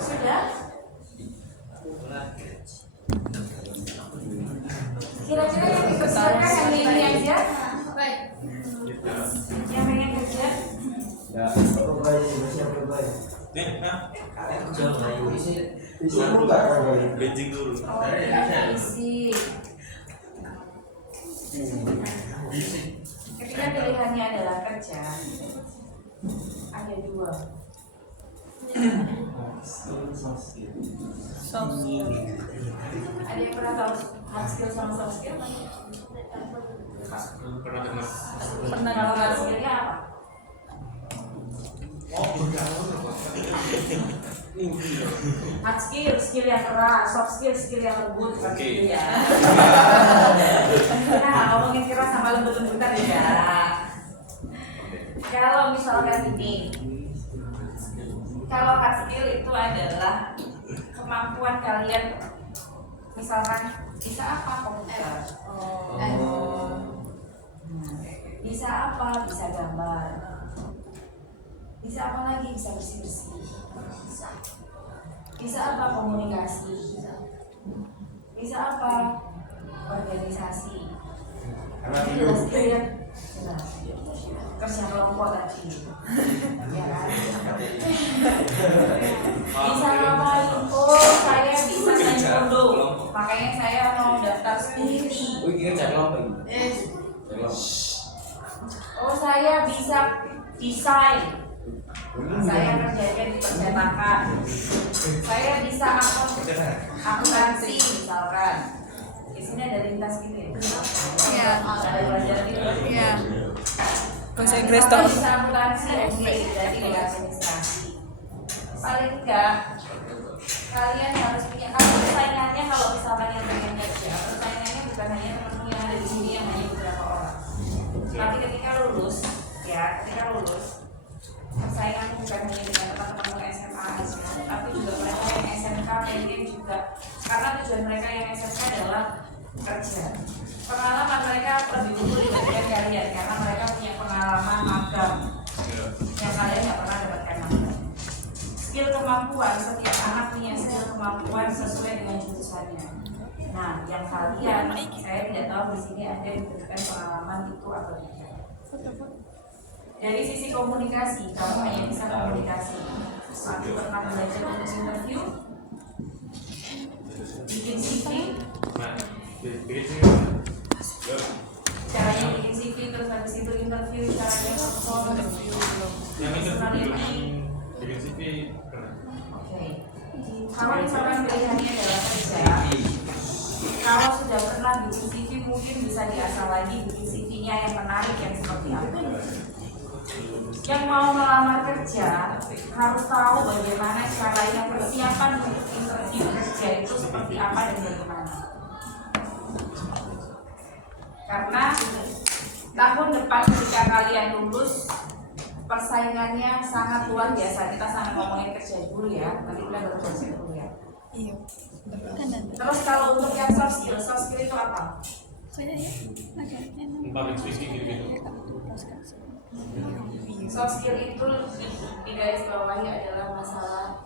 Sudah? Kira-kira yang dipesankan hanya ini aja? Baik. Yang pengen kerja? Ya, apa baik? Siapa baik? Isi dulu nggak kan baik? Bridging dulu. Oh, ya, isi. Ketika pilihannya adalah kerja, ada dua. Ada yang pernah tahu hard skill sama soft skill? Pernah dengar? Pernah. Kalau hard skillnya apa? Hard skill, skill yang keras, soft skill, skill yang lembut, seperti itu ya. Kita nggak ngomongin keras sama lembut-lembutan ya. Kalau misalkan ini, kalau hard skill itu adalah kemampuan kalian, misalkan bisa apa komputer, bisa apa, bisa gambar, bisa apa lagi, bisa bersih-bersih, bisa apa komunikasi, bisa apa organisasi, jelas ya, kerja kelompok tadi, ya kan? Bisa ngapain? Oh, saya bisa taekwondo, makanya saya mau daftar sendiri. Oh, saya bisa desain, saya kerjanya di percetakan. Saya bisa akuntansi misalkan. Di sini ada lintas gitu ya? Iya. Ada pelajaran gitu? Iya. Bahasa Inggris toh. Bisa akuntansi, jadi di administrasi. Paling enggak kalian harus punya, kalau persaingannya, kalau misalkan yang pengen kerja, persaingannya bukan hanya teman-teman yang ada di sini yang hanya beberapa orang. Tapi ketika lulus, persaingan bukan hanya dengan teman-teman SMA aja, tapi juga mereka yang SMK pengen juga, karena tujuan mereka yang SMK adalah kerja. Pengalaman mereka lebih dulu dibandingkan kalian, karena mereka punya pengalaman magang yang kalian nggak pernah dapatkan magang. Skill kemampuan, setiap anak punya skill kemampuan sesuai dengan jurusannya. Nah, yang kalian, saya tidak tahu di sini ada yang diberikan pengalaman itu atau tidak. Dari sisi komunikasi, kamu hanya bisa komunikasi. Aku pernah belajar untuk interview, bikin CV. Caranya bikin CV, terus habis itu interview, caranya perform. Yang interview bikin CV pernah. Oke. Kalau misalkan pilihannya adalah kerja, kalau sudah pernah bikin CV mungkin bisa diasah lagi bikin CV-nya yang menarik, yang seperti apa. Yang mau melamar kerja harus tahu bagaimana caranya, persiapan untuk interview kerja itu seperti apa dan bagaimana. Karena tahun depan ketika kalian lulus, persaingannya sangat luar biasa. Kita sangat ngomongin kerja dulu ya, nanti kita baru kerja dulu ya. Iya. Terus kalau untuk yang soft skill itu apa? Public speaking gitu. Soft skill itu di garis bawahnya adalah masalah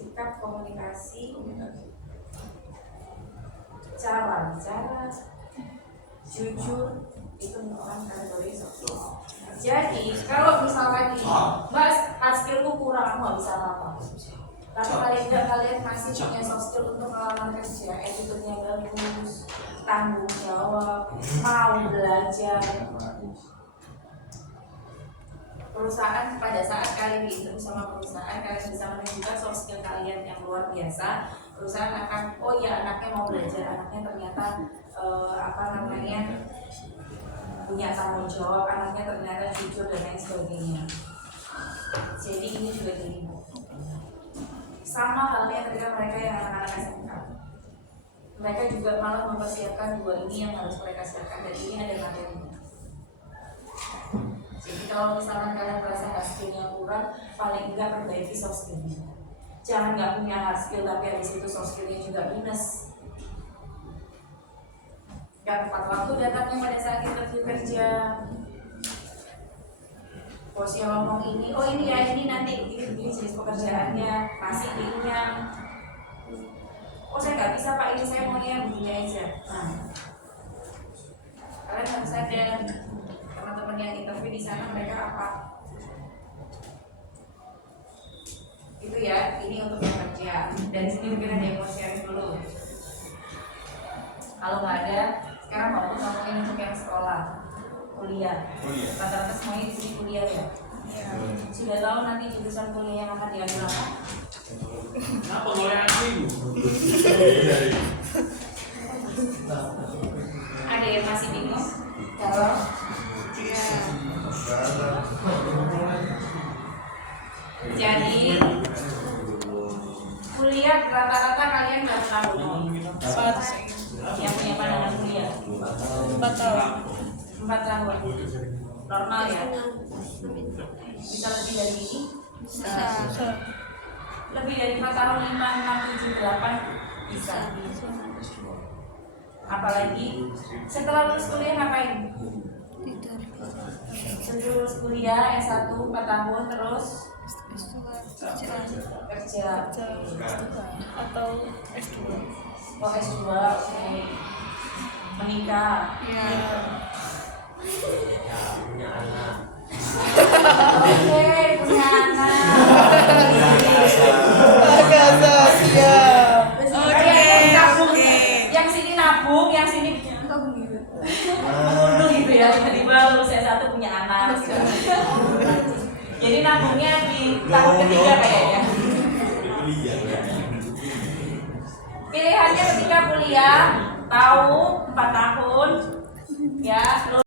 sikap komunikasi, cara bicara, jujur, itu merupakan kategori soft skill. Jadi kalau misalkan ini, Mbak, hard skillku kurang, aku nggak bisa apa-apa. Tapi paling tidak kalian masih punya soft skill untuk melamar kerja, attitude-nya bagus, tanggung jawab, mau belajar. Perusahaan pada saat kalian diinterview sama perusahaan, kalian bisa menunjukkan soft skill kalian yang luar biasa. Perusahaan akan, oh ya anaknya mau belajar, anaknya ternyata punya tanggung jawab, anaknya ternyata jujur dan lain sebagainya. Jadi ini juga jadi sama halnya ketika mereka yang anak-anak SMK. Mereka juga malah mempersiapkan dua ini yang harus mereka siapkan, dan ini ada materinya. Jadi kalau misalkan kalian merasa hard skill-nya kurang, paling enggak perbaiki soft skill-nya. Jangan nggak punya hard skill tapi habis itu soft skill-nya juga minus. Yang tepat waktu datangnya pada saat interview kerja. Bosnya ngomong ini, oh ini ya, ini nanti ini jenis pekerjaannya, masih diingat. Oh saya nggak bisa pak, ini saya maunya yang begini aja. Nah, kalian harus sadar, teman-teman yang interview di sana mereka apa? Itu ya, ini untuk yang kerja. Dari sini mungkin ada yang mau share dulu. Kalau nggak ada, sekarang mau ngomongin untuk yang sekolah, kuliah. Rata-rata semuanya di sini kuliah ya. Sudah tahu nanti jurusan kuliah yang akan diambil apa? Kenapa boleh aku ibu? Ada yang masih bingung? Kalau jadi kuliah rata-rata kalian berapa tahun? Yang punya pandangan kuliah 4 tahun. 4 tahun. Normal ya? Bisa lebih dari ini? Lebih dari 4 tahun, 5, 6, 7, 8 bisa. Apalagi setelah lulus kuliah ngapain? Setelah lulus kuliah S1 4 tahun terus kerja Atau S2. oh S2 oke. Menikah oke punya anak yang sini nabung yang sini mengunduh gitu ya tiba-tiba lulus S1 punya anak gitu. Jadi nabungnya di tahun ketiga kayaknya. Pilihannya ketika kuliah tahu 4 tahun ya.